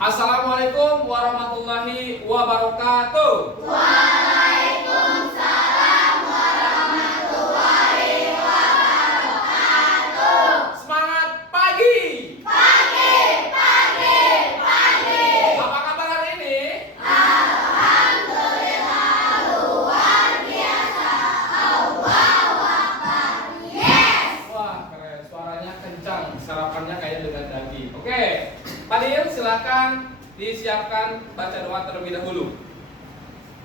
Assalamualaikum warahmatullahi wabarakatuh. Waalaikumsalam warahmatullahi wabarakatuh. Semangat pagi. Pagi. Apa kabar hari ini? Alhamdulillah luar biasa. Allahu Akbar. Yes. Wah, keren. Suaranya kencang. Sarapannya kayak dengan daging. Oke. Fadil, silakan disiapkan baca doa terlebih dahulu.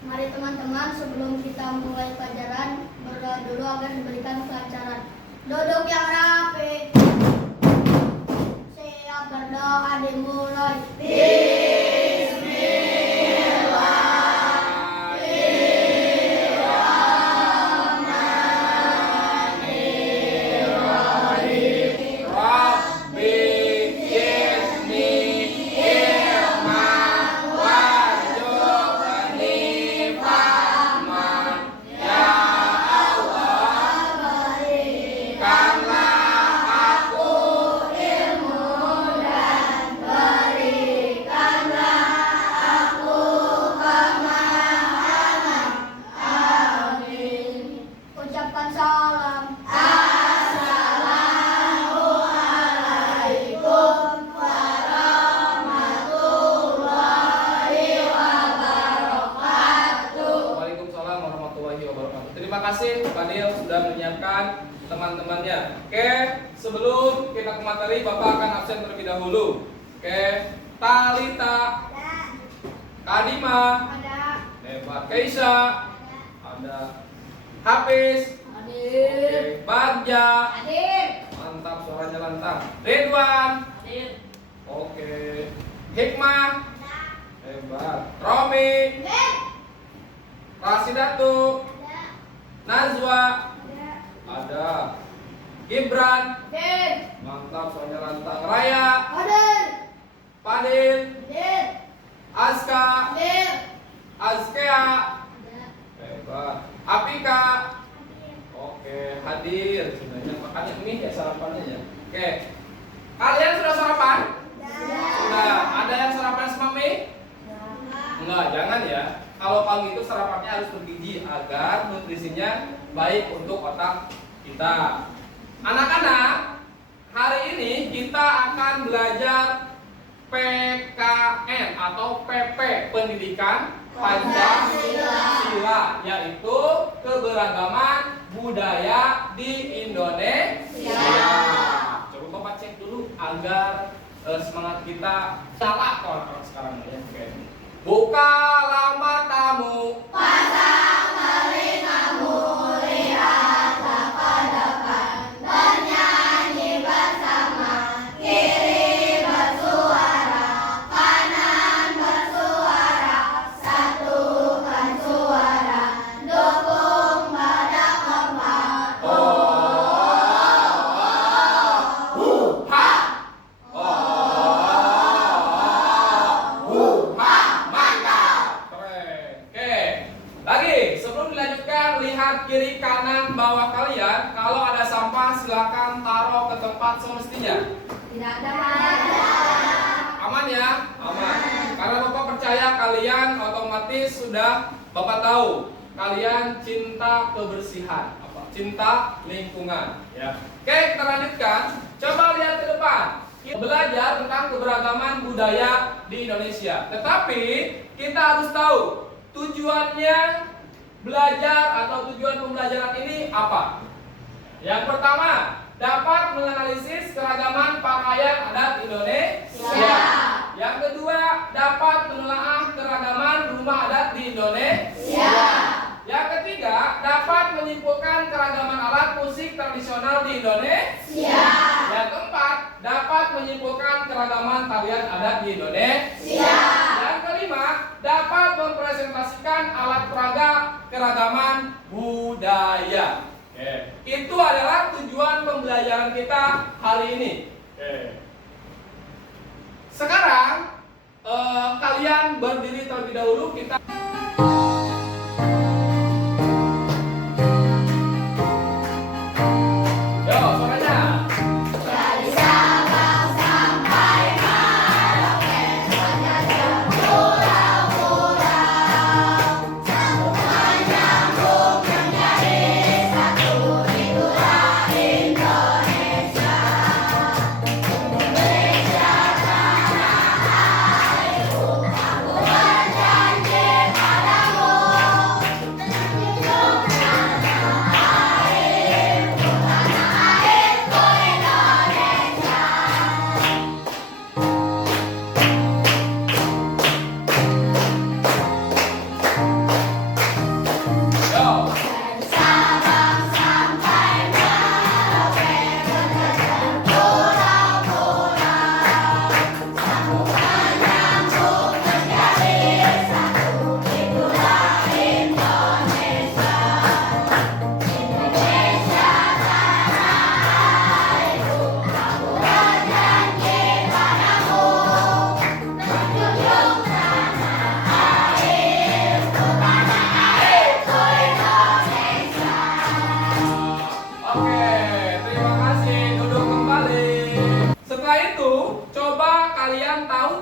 Mari teman-teman, sebelum kita mulai pelajaran, berdoa dulu agar diberikan kelancaran. Duduk yang rapi. Siap berdoa dimulai. Ucapkan salam. Assalamualaikum warahmatullahi wabarakatuh. Waalaikumsalam warahmatullahi wabarakatuh. Terima kasih Fadil sudah menyiapkan teman-temannya. Oke, sebelum kita ke materi, Bapak akan absen terlebih dahulu. Oke, Talita, Kadima, Ada. hebat. Keisha, ada. Hafiz, oke. Bagja, Hadir. mantap, suaranya lantang. Ridwan, Hadir. oke. Hikmah, hebat. Romi, Rasidatu, Nazwa, ada. Gibran, Hadir. mantap, suaranya lantang. Raya, Hadir. Fadil, Hadir. Aska, Hadir. Azkea, hebat. Apika, oke, hadir. Sebenarnya makannya mie ya sarapannya ya. Oke. Kalian sudah sarapan? Sudah. Ada yang sarapan sama mie? Enggak, jangan ya. Kalau pagi itu sarapannya harus bergizi agar nutrisinya baik untuk otak kita. Anak-anak, hari ini kita akan belajar PKN atau PP, Pendidikan Pancasila, yaitu keberagaman budaya di Indonesia. Coba Bapak cek dulu agar semangat kita salah kalau orang sekarang ya. Oke. Bukalah matamu. Pasang telingamu, lihatlah ke depan, bernyanyi bersama, kiri bersuara, kanan bersuara, satukan suara, dukung pada kompak. Keren. Oke. Lagi, sebelum dilanjutkan, lihat kiri kanan bawah kalian. Kalau ada sampah silakan taruh ke tempat semestinya. Tidak ada. Aman ya? Aman. Karena Bapak percaya kalian otomatis sudah Bapak tahu. Kalian cinta kebersihan, cinta lingkungan. Ya. Oke, kita lanjutkan. Coba lihat ke depan. Kita belajar tentang keberagaman budaya di Indonesia. Tetapi kita harus tahu tujuannya belajar atau tujuan pembelajaran ini apa. Yang pertama, dapat menganalisis keragaman pakaian adat Indonesia. Yang kedua, dapat menelaah keragaman rumah adat di Indonesia. Yang ketiga, dapat menyimpulkan keragaman alat musik tradisional di Indonesia. Yang keempat, dapat menyimpulkan keragaman tarian adat di Indonesia. Yang kelima, dapat mempresentasikan alat peraga keragaman budaya. Itu adalah tujuan pembelajaran kita hari ini. Sekarang kalian berdiri terlebih dahulu. Kita Dari Sabang sampai Merauke,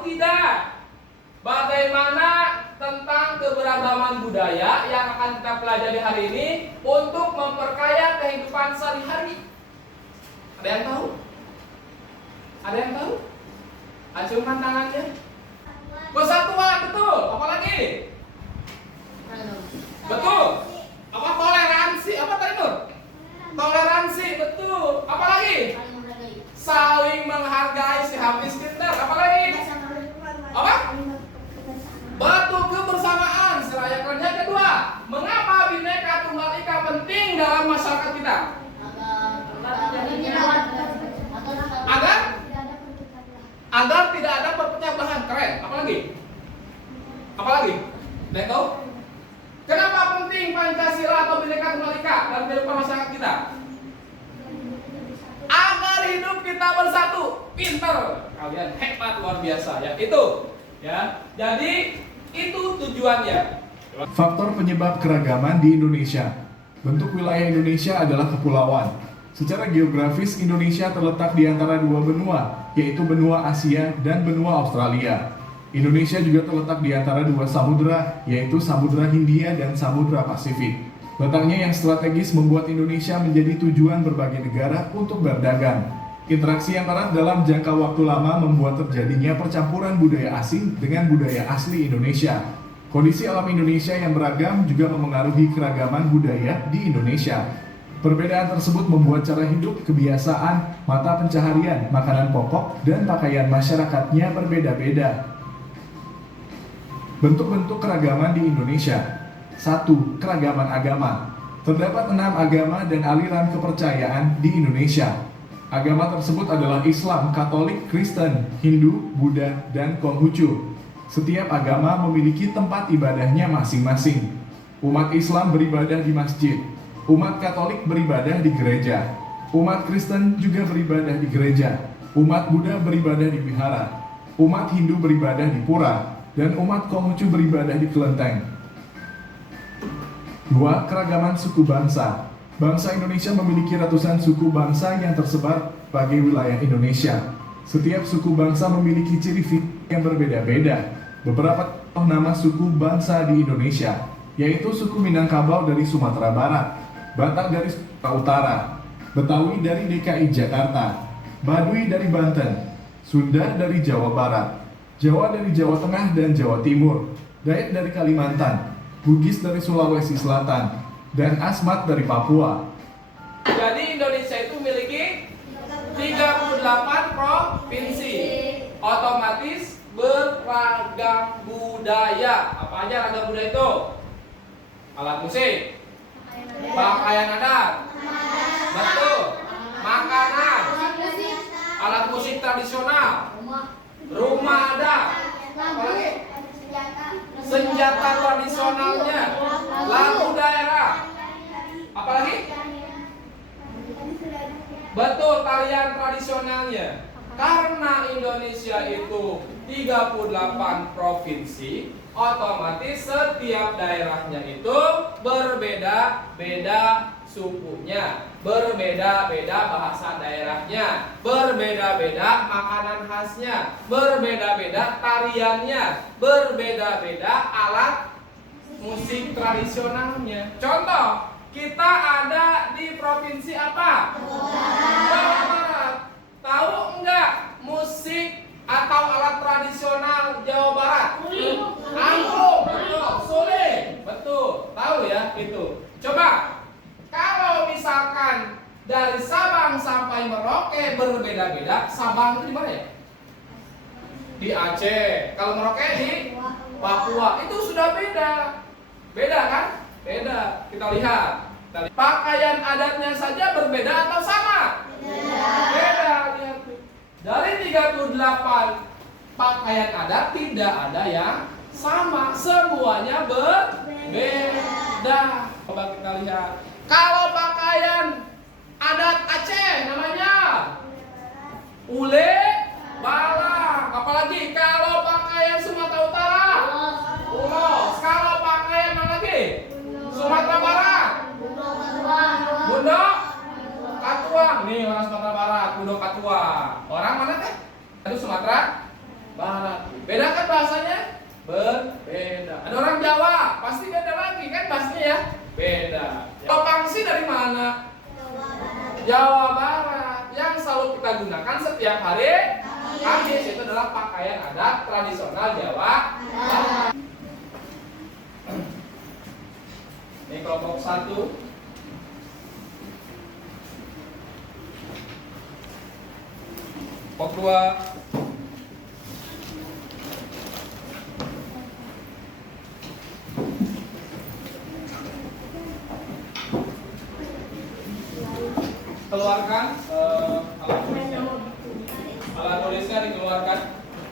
tidak? Bagaimana tentang keberagaman budaya yang akan kita pelajari hari ini untuk memperkaya kehidupan sehari-hari? Ada yang tahu? Ada yang tahu? Acungkan tangannya. Persatuan, betul. Apa lagi? Betul. Apa toleransi? Apa tadi Nur? Toleransi, betul. Apa lagi? Saling menghargai si habis pintar. Apa lagi? Apa? Batu kebersamaan. Selayakan. Yang kedua, mengapa Bhinneka Tunggal Ika penting dalam masyarakat kita? Agar tidak ada perpecah belahan. Keren. Apa lagi? Apa lagi? Ada yang tahu? Kenapa penting Pancasila atau Bhinneka Tunggal Ika dalam kehidupan masyarakat kita? Agar hidup kita bersatu. Pinter. Kalian hebat luar biasa ya. Itu ya. Jadi itu tujuannya. Faktor penyebab keragaman di Indonesia. Bentuk wilayah Indonesia adalah kepulauan. Secara geografis, Indonesia terletak di antara dua benua, yaitu benua Asia dan benua Australia. Indonesia juga terletak di antara dua samudera, yaitu Samudra Hindia dan Samudra Pasifik. Letaknya yang strategis membuat Indonesia menjadi tujuan berbagai negara untuk berdagang. Interaksi yang erat dalam jangka waktu lama membuat terjadinya percampuran budaya asing dengan budaya asli Indonesia. Kondisi alam Indonesia yang beragam juga memengaruhi keragaman budaya di Indonesia. Perbedaan tersebut membuat cara hidup, kebiasaan, mata pencaharian, makanan pokok, dan pakaian masyarakatnya berbeda-beda. Bentuk-bentuk keragaman di Indonesia. 1. Keragaman agama. Terdapat 6 agama dan aliran kepercayaan di Indonesia. Agama tersebut adalah Islam, Katolik, Kristen, Hindu, Buddha, dan Konghucu. Setiap agama memiliki tempat ibadahnya masing-masing. Umat Islam beribadah di masjid. Umat Katolik beribadah di gereja. Umat Kristen juga beribadah di gereja. Umat Buddha beribadah di wihara. Umat Hindu beribadah di pura. Dan umat Konghucu beribadah di kelenteng. 2. Keragaman suku bangsa. Bangsa Indonesia memiliki ratusan suku bangsa yang tersebar bagi wilayah Indonesia. Setiap suku bangsa memiliki ciri fisik yang berbeda-beda. Beberapa contoh nama suku bangsa di Indonesia, yaitu suku Minangkabau dari Sumatera Barat, Batak dari Sumatera Utara, Betawi dari DKI Jakarta, Baduy dari Banten, Sunda dari Jawa Barat, Jawa dari Jawa Tengah dan Jawa Timur, Dayak dari Kalimantan, Bugis dari Sulawesi Selatan, dan Asmat dari Papua. Jadi Indonesia itu memiliki 38 provinsi. Otomatis beragam budaya. Apa aja ragam budaya itu? Alat musik, pakaian adat, betul, makanan, alat musik tradisional, rumah adat, apalagi senjata tradisionalnya, lagu daerah, apalagi betul, tarian tradisionalnya. Karena Indonesia itu 38 provinsi, otomatis setiap daerahnya itu berbeda-beda sukunya, berbeda-beda bahasa daerahnya, berbeda-beda makanan khasnya, berbeda-beda tariannya, berbeda-beda alat musik tradisionalnya. Contoh, kita ada di provinsi apa? Jawa Barat. Tahu enggak musik atau alat tradisional Jawa Barat? Angklung, betul. Suling, betul. Tahu ya itu. Coba, kalau misalkan dari Sabang sampai Merauke berbeda-beda, Sabang itu di mana ya? Di Aceh. Kalau Merauke di Papua. Itu sudah beda. Beda kan? Beda. Kita lihat. Pakaian adatnya saja berbeda atau sama? Beda. Lihat. Dari 38 pakaian adat tidak ada yang sama. Semuanya berbeda. Coba kita lihat. Kalau pakaian adat Aceh namanya ule balang. Apalagi kalau pakaian Sumatera Utara ulos. Kalau pakaian mana lagi? Sumatera Barat Bundok Katuang. Nih orang Sumatera Barat Bundok Katuang. Orang mana teh? Itu Sumatera Barat. Beda kan bahasanya? Berbeda. Ada orang Jawa, pasti beda lagi kan bahasanya ya? Beda. Kalau pangsi dari mana? Jawa Barat. Yang selalu kita gunakan setiap hari Kamis itu adalah pakaian adat tradisional Jawa Barat. Ini kelompok 1. Kelompok 2. Keluarkan alat tulisnya. Alat tulisnya dikeluarkan.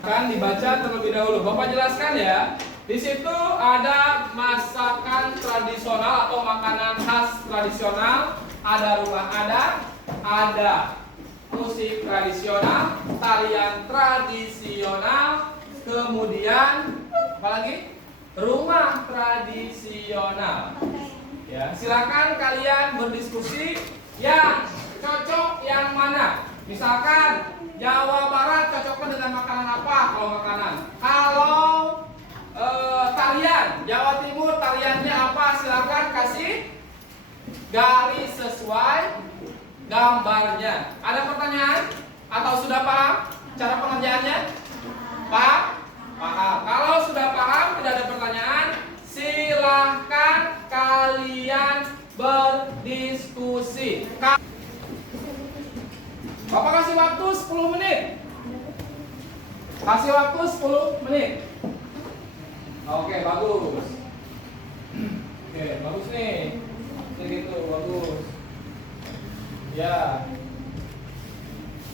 Akan dibaca terlebih dahulu. Bapak jelaskan ya. Di situ ada masakan tradisional atau makanan khas tradisional, ada rumah adat, ada musik tradisional, tarian tradisional, kemudian apa lagi? Rumah tradisional. Ya, silakan kalian berdiskusi yang cocok yang mana. Misalkan Jawa Barat cocoknya dengan makanan apa kalau makanan? Kalau tarian Jawa Timur tariannya apa? Silakan kasih garis sesuai gambarnya. Ada pertanyaan? Atau sudah paham cara pengerjaannya? Paham? Paham. Kalau sudah paham, tidak ada pertanyaan, silahkan kalian berdiskusi. Bapak kasih waktu 10 menit. Kasih waktu 10 menit. Oke, bagus. Oke, bagus nih. Gitu, bagus. Ya.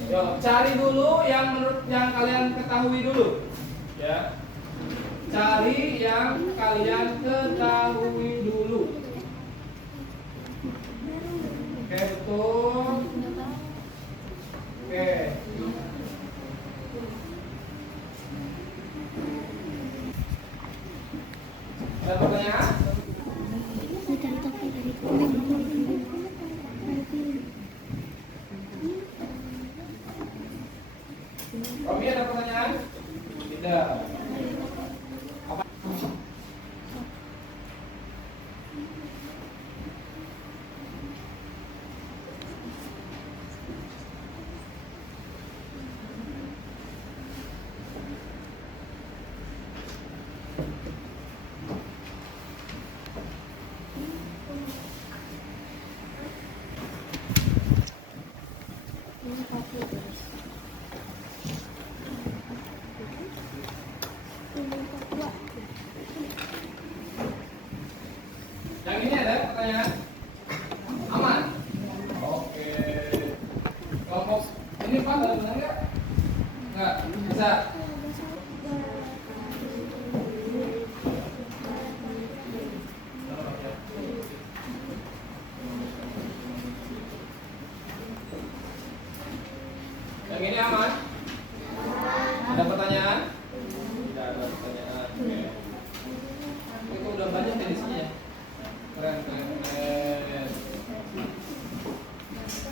Yo, cari dulu yang menurut yang kalian ketahui dulu. Ya. Cari yang kalian ketahui dulu. Oke, betul. Oke. Ada pertanyaan? Romi ada pertanyaan? Tidak. Apa? Yang ini ada pertanyaan? Aman? Oke. Kelompok ini Pak ada benar nggak? Nggak bisa. Yang ini aman? Ada pertanyaan? Tidak ada pertanyaan. Oke. Itu udah banyak ya di sini ya. Keren.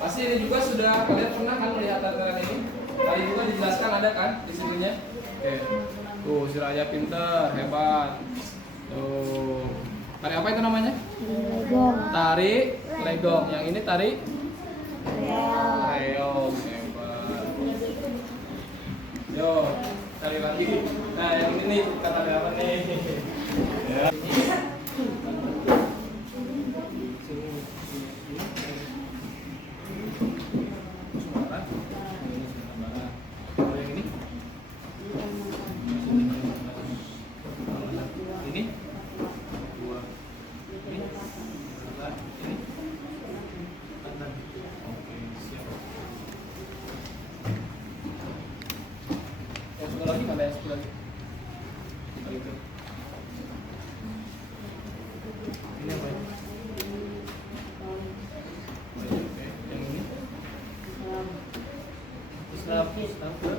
Pasti ini juga sudah kalian pernah kan melihat tarian ini? Tadi juga dijelaskan ada kan di sininya? Oke. Tuh si Raya pinter, hebat. Tuh. Tari apa itu namanya? Legong. Tari legong. Yang ini tari reog. Hebat. Yo, tari lagi. Nah, yang ini nih kata apa nih? Ya. Lagi mana yang 10 lagi? Oh, itu. Ini apa ya? Oke, yang ini. Islam. Oke.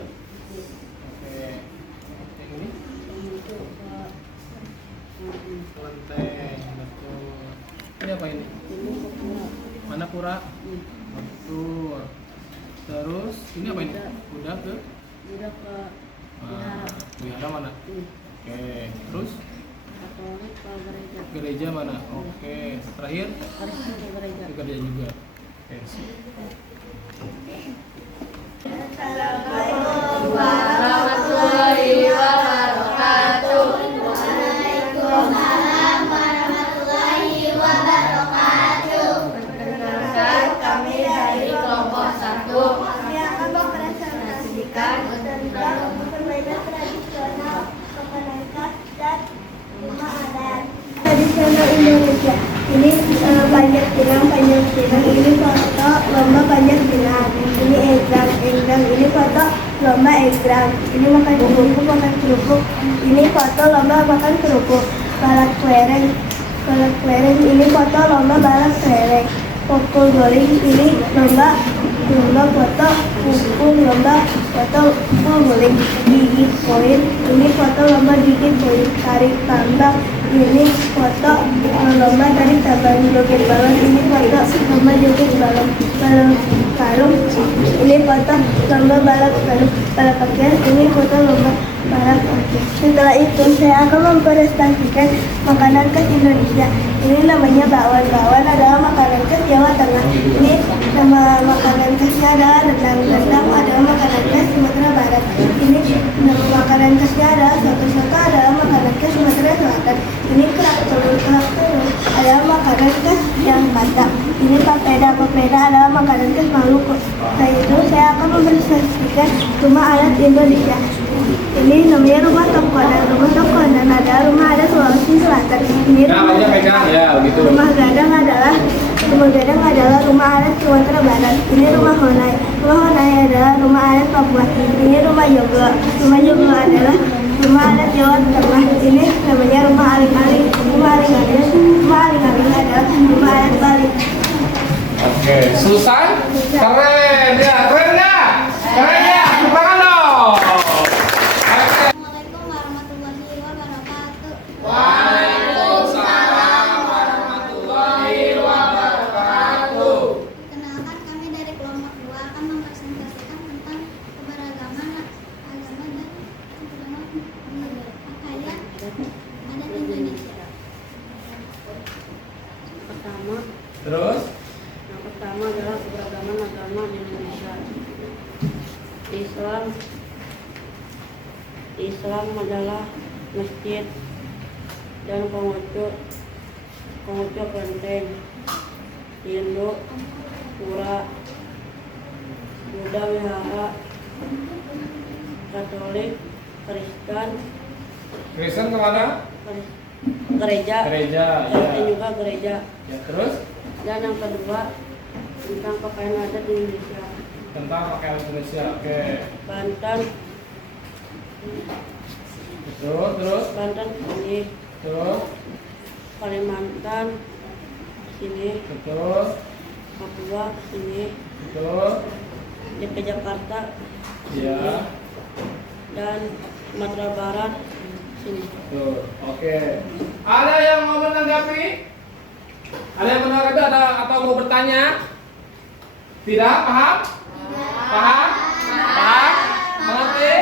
Yang ini. Kelenteng, betul. Ini apa ini? Mana pura? Betul. Terus ini apa ini? Udah ke? Wihara mana mana? Oke, terus Katolik ke gereja. gereja mana? Oke, terakhir Kristen ke gereja. ke gereja juga. Oke. warahmatullahi wabarakatuh. Waalaikumsalam warahmatullahi wabarakatuh. Perkenalkan, kami dari kelompok 1 Kami akan mempresentasikan tentang permainan tradisional perkenalkan dan rumah adat. Tradisional Indonesia ini panjat pinang, ini foto lomba panjat pinang, ini egrang, ini foto lomba egrang, ini makan kerupuk, ini foto lomba makan kerupuk, balap kelereng, ini foto lomba balap kelereng, pukul guling, ini lomba foto pukul, lomba foto pukul guling, gigit koin, ini foto lomba gigit koin, tarik tambang, ini foto lomba tarik tambang, joget balon, ini foto lomba joget balon, balap karung, ini foto lomba balap karung, balap pakian, ini foto lomba balap pakian. Setelah itu saya akan mempresentasikan makanan khas Indonesia. Ini namanya bakwan. Bakwan adalah makanan khas Jawa Tengah. Ini nama makanan khasnya adalah rendang. Rendang adalah makanan khas Sumatera Barat. Ini nama makanan khasnya adalah soto adalah makanan khas Sumatera Selatan. Ini kerak telur adalah makanan khas Jakarta. Ini papeda adalah makanan khas Maluku. Setelah itu saya akan mempresentasikan rumah adat Indonesia. Ini namanya rumah Tokkonan adalah rumah adat Sulawesi Selatan. Ini Pegang ya, begitu. rumah gadang adalah rumah adat Sumatera Barat. Ini rumah Honai adalah rumah adat Papua. Ini rumah Joglo adalah rumah adat Jawa Tengah. Ini namanya rumah aling-aling. Rumah aling-aling adalah rumah adat Bali. Oke, selesai? Keren ya, keren ya? Keren ya, tepuk tangan dong. Assalamualaikum warahmatullahi wabarakatuh. Waalaikumsalam warahmatullahi wabarakatuh. Kenalkan, kami dari kelompok 2 akan mempresentasikan tentang keberagaman agama dan pakaian adat Indonesia. Terus? Yang pertama adalah keberagaman agama di Indonesia. Islam adalah masjid dan Konghucu kelenteng. Hindu pura, Buddha wihara, Katolik, Kristen kemana? gereja, Gereja. Kristen Ya. juga gereja. Ya, terus? Dan yang kedua tentang pakaian adat di Indonesia. Tentang pakaian Indonesia. Oke. Banten Terus? sini, Terus? Kalimantan sini, Terus? Papua sini, Terus? DKI Jakarta sini, Ya. dan Sumatera Barat sini. Tuh. Oke. Ada yang mau menanggapi? Ada yang menanggapi atau mau bertanya? Tidak? Paham? Paham? Paham? Mengerti?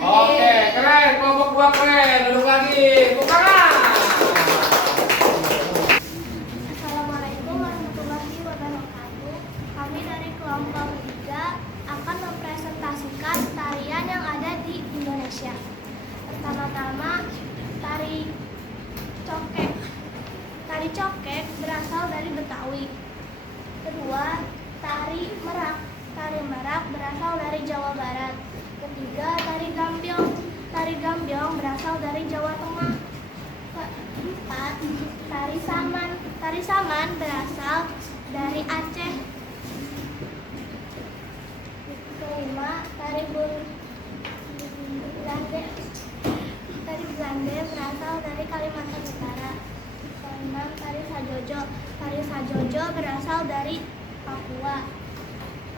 Oke, keren. Kelompok 2 keren. Duduk lagi. Tepuk tangan. Assalamualaikum warahmatullahi wabarakatuh. Kami dari kelompok 3 akan mempresentasikan tarian yang ada di Indonesia. Pertama-tama, tari cokek. Tari cokek berasal dari Betawi. Kedua, tari merak. Tari merak berasal dari Jawa Barat. Ketiga, tari gambyong. Tari gambyong berasal dari Jawa Tengah. Keempat, tari saman. Tari saman berasal dari Aceh. Kelima, tari Belande. Tari Belande berasal dari Kalimantan Utara. Keenam, tari sajojo. Tari sajojo berasal dari Papua.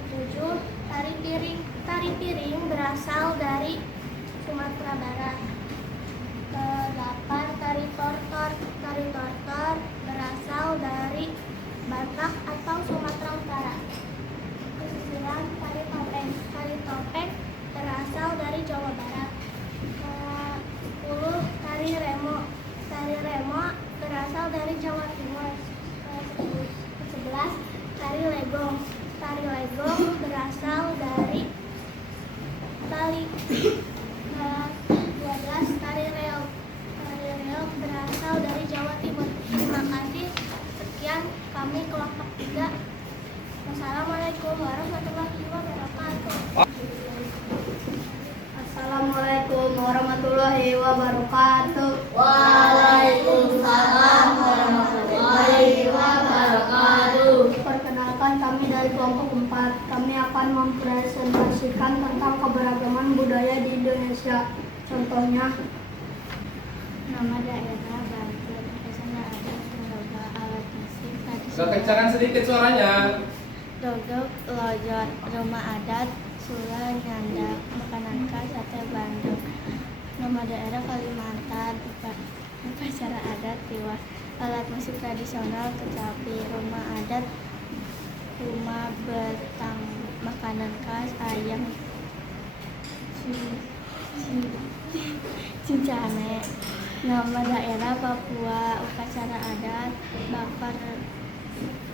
Ketujuh, tari piring. Tari piring berasal dari Sumatera Barat. Kedelapan, tari tortor. Tari tortor berasal dari Batak atau Sumatera Utara. Kesembilan, tari topeng. Tari topeng berasal dari Jawa Barat. dari Jawa Timur. 11. Tari legong. Tari legong berasal dari Bali. 12. Tari reog. Tari reog berasal dari Jawa Timur. Terima kasih. Sekian kami kelompok 3. Wassalamualaikum warahmatullahi wabarakatuh. Assalamualaikum warahmatullahi wabarakatuh. Waalaikumsalam warahmatullahi wabarakatuh. Perkenalkan, kami dari kelompok 4. Kami akan mempresentasikan tentang keberagaman budaya di Indonesia. Contohnya, Nama daerah Bantul, biasanya ada beberapa alat musik Bisa tradisional. kencangkan sedikit suaranya. Dodok, lojor, rumah adat, sula, nyanda, makanan khas, sate Bandung. Nama daerah Kalimantan, upacara adat, tiwas, alat musik tradisional, kecapi, rumah adat, rumah betang, makanan khas, ayam, cincane. Nama daerah Papua, upacara adat, bakar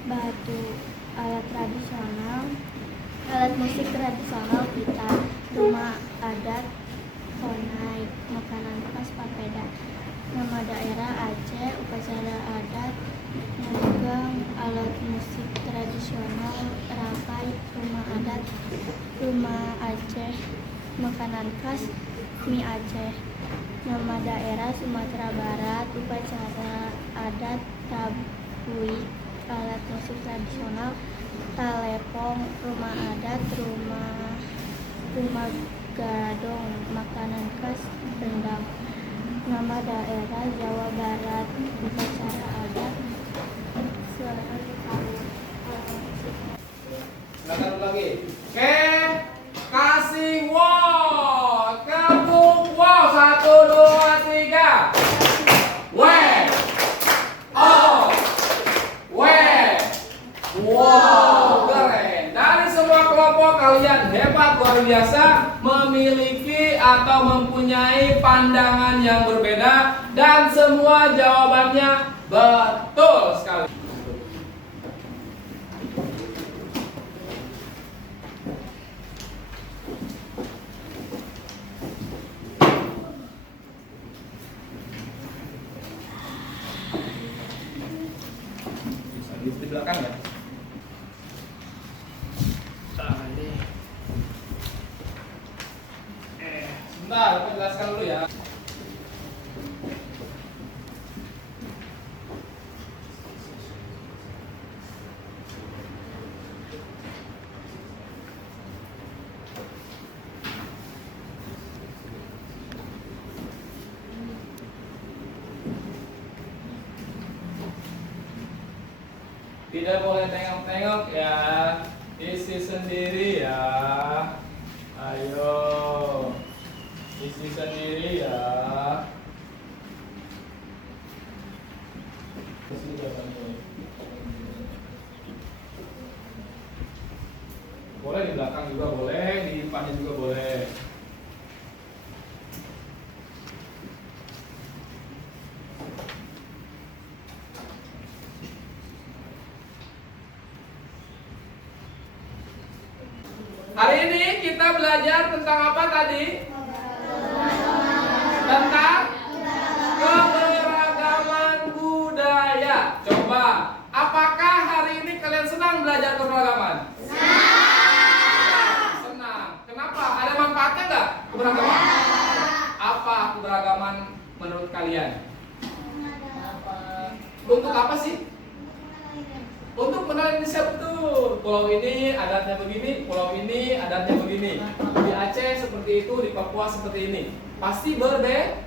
batu, alat tradisional, alat musik tradisional kita, rumah adat, konai, makanan khas papeda. Nama daerah Aceh, upacara adat, nyanggang, alat musik tradisional, rapai, rumah adat, rumah Aceh, makanan khas, mie Aceh. Nama daerah Sumatera Barat, upacara adat, tabui, alat musik tradisional, talepong, rumah adat, rumah gadong, makanan khas rendang. Nama daerah Jawa Barat, upacara adat, suara tahu, alat musik. Silakan lagi. Kasih wow. Tepuk wow. 1, 2, 3. Wow, keren. Dari semua kelompok kalian hebat luar biasa, memiliki atau mempunyai pandangan yang berbeda dan semua jawabannya betul sekali. Bisa di belakang ya. Sebentar, aku jelaskan dulu ya. Tidak boleh tengok-tengok ya. Isi sendiri ya. Ayo. Isi sendiri ya. Boleh di belakang juga boleh, di depannya juga boleh. Hari ini kita belajar tentang apa tadi? Tentang keberagaman budaya. Coba, apakah hari ini kalian senang belajar keberagaman? Senang. Kenapa? Ada manfaatnya nggak keberagaman? Apa keberagaman menurut kalian? Untuk apa sih? Untuk mengenal Indonesia betul. Pulau ini adatnya begini, pulau ini adatnya begini. Di Aceh seperti itu, di Papua seperti ini. Pasti berbeda.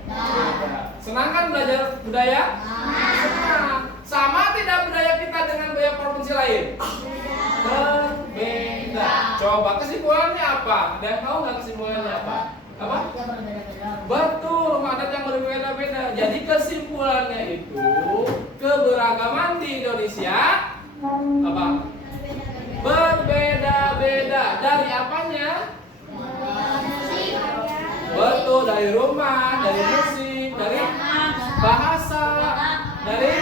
Senang kan belajar budaya? Senang. Sama tidak budaya kita dengan budaya provinsi lain? Berbeda. Coba kesimpulannya apa? Ada yang tahu nggak kesimpulannya apa? Apa? Betul, rumah adat yang berbeda-beda. Jadi kesimpulannya itu keberagaman di Indonesia apa? Berbeda-beda. Dari apanya? Betul, dari rumah, dari musik, dari bahasa, dari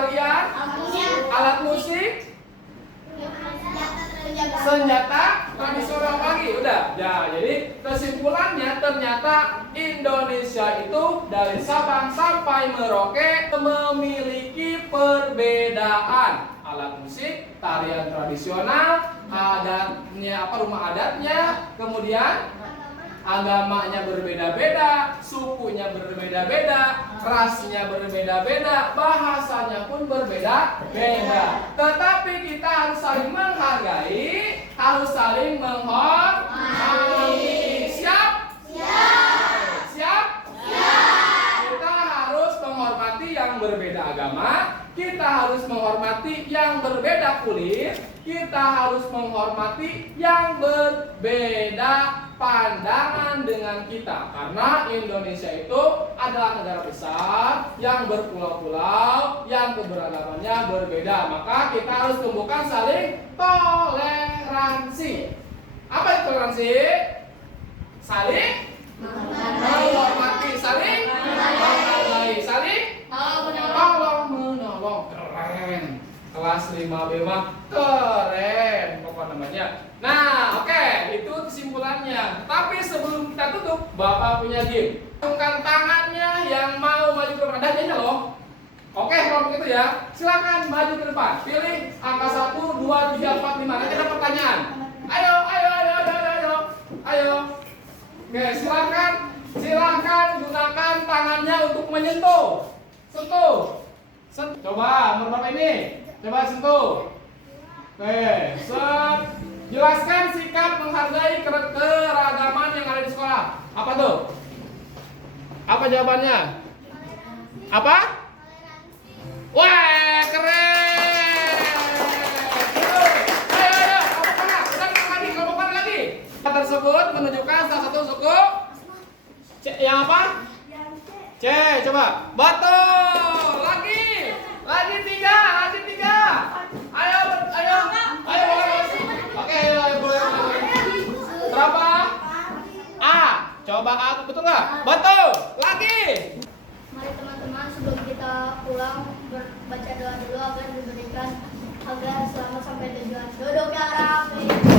tarian, alat musik, senjata tradisional lagi. Udah. Ya, jadi kesimpulannya ternyata Indonesia itu dari Sabang sampai Merauke memiliki perbedaan. Alat musik, tarian tradisional, adatnya rumah adatnya, kemudian agamanya berbeda-beda, sukunya berbeda-beda, rasnya berbeda-beda, bahasanya pun berbeda-beda. Tetapi kita harus saling menghargai, harus saling menghormati. Siap? Siap. Siap? Kita harus menghormati yang berbeda agama, kita harus menghormati yang berbeda kulit, kita harus menghormati yang berbeda pandangan dengan kita. Karena Indonesia itu adalah negara besar yang berpulau-pulau, yang keberagamannya berbeda. Maka kita harus tumbuhkan saling toleransi. Apa itu toleransi? Saling menghormati, saling menghargai, saling tolong menolong. Keren. Kelas 5B mah keren pokok namanya. Nah, oke, itu kesimpulannya. Tapi sebelum kita tutup, Bapak punya game. Tungkan tangannya yang mau maju ke depan. Ada hadiahnya loh. Oke, kalau begitu ya, silakan maju ke depan. Pilih angka 1, 2, 3, 4, 5. Nanti ada pertanyaan. Ayo. Ayo. Oke, silakan gunakan tangannya untuk menyentuh. Sentuh. Coba nomor berapa ini? Coba sentuh. Oke, set. Jelaskan sikap menghargai keragaman yang ada di sekolah. Apa tuh? Apa jawabannya? Apa? Wah, keren. Ayo, kelompok lagi. Kata tersebut menunjukkan salah satu suku yang apa? C, coba. Betul. Lagi tiga. Ayo. Oke, ayo boleh. Berapa? A. Coba A, betul nggak? Betul. Lagi. Mari teman-teman sebelum kita pulang baca doa dulu agar selamat sampai tujuan. Duduk ya, Raffi.